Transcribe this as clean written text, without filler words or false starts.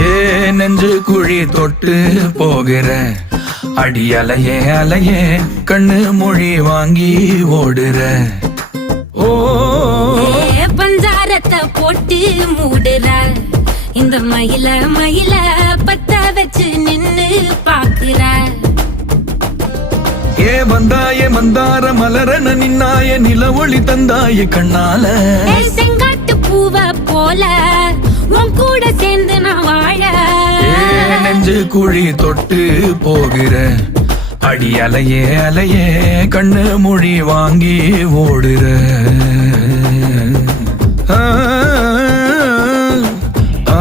ஏ நெஞ்சு குழி தொட்டு போகிற அடி அலையே அலையே கண்ணு மொழி வாங்கி ஓடுற. ஓ பஞ்சாரத்தை போட்டு மூடுற இந்த மயில மயில பத்த வச்சு நின்னு பாக்குற. ஏ வந்தாய மந்தார மலரன நின்னாய நில ஒளி தந்தாய கண்ணால. செங்காட்டு பூவ போல உன் கூட சேர்ந்து நான் வாழ. நெஞ்சு குழி தொட்டு போகிற அடி அலையே அலையே கண்ணு மொழி வாங்கி ஓடுற. ஆ ஆ